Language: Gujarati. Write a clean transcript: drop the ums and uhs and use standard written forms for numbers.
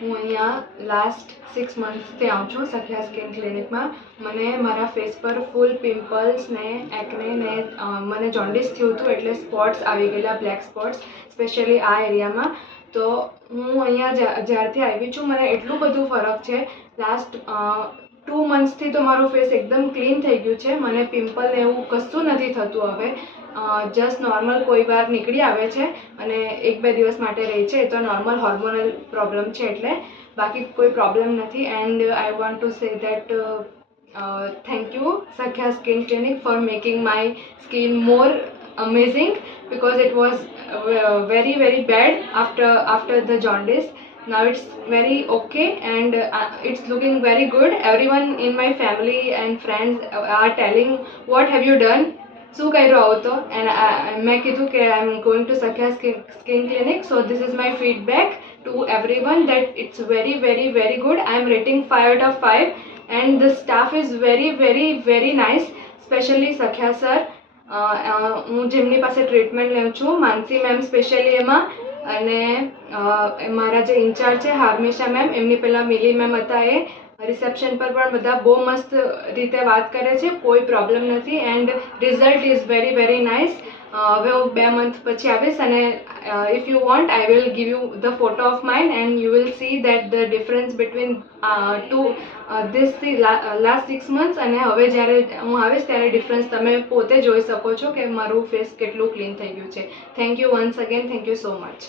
હું અહીંયા લાસ્ટ 6 મંથથી આવું છું સખ્યા સ્કિન ક્લિનિકમાં. મને મારા ફેસ પર ફૂલ પિમ્પલ્સ ને એકને ને મને જોન્ડિસ થયું હતું, એટલે સ્પોટ્સ આવી ગયેલા, બ્લેક સ્પોટ્સ સ્પેશિયલી આ એરિયામાં. તો હું અહીંયા જ્યારથી આવી છું મને એટલું બધું ફરક છે. લાસ્ટ 2 મંથ્સથી તો મારું ફેસ એકદમ ક્લીન થઈ ગયું છે. મને પિમ્પલ ને એવું કશું નથી થતું હવે. જસ્ટ નોર્મલ કોઈ વાર નીકળી આવે છે અને 1-2 દિવસ માટે રહે છે. એ તો નોર્મલ હોર્મોનલ પ્રોબ્લેમ છે, એટલે બાકી કોઈ પ્રોબ્લેમ નથી. And I want to say that thank you Sakhya Skin Clinic for making my skin more amazing, because it was very bad after the jaundice. Now it's very okay and it's looking very good. Everyone in my family and friends are telling, what have you done, શું કર્યું આવું તો? એન્ડ મેં કીધું કે I am going to Sakhya skin clinic. So this is my feedback to everyone that it's very good. I am rating 5 out of 5 and the staff is very nice, especially Sakhya sir. હું જેમની પાસે ટ્રીટમેન્ટ લઉં છું, માનસી મેમ સ્પેશિયલી એમાં, અને મારા જે ઇન્ચાર્જ છે હાર્મિશા મેમ, એમની પહેલાં મિલી મેમ હતા. એ રિસેપ્શન પર પણ બધા બહુ મસ્ત રીતે વાત કરે છે, કોઈ પ્રોબ્લેમ નથી. And result is very nice. હવે હું 2 મંથ પછી આવીશ અને if you want I will give you the photo of mine and you will see that the difference between last 6 months અને હવે જ્યારે હું આવીશ ત્યારે ડિફરન્સ તમે પોતે જોઈ શકો છો કે મારું ફેસ કેટલું ક્લીન થઈ ગયું છે. Thank you once again. Thank you so much.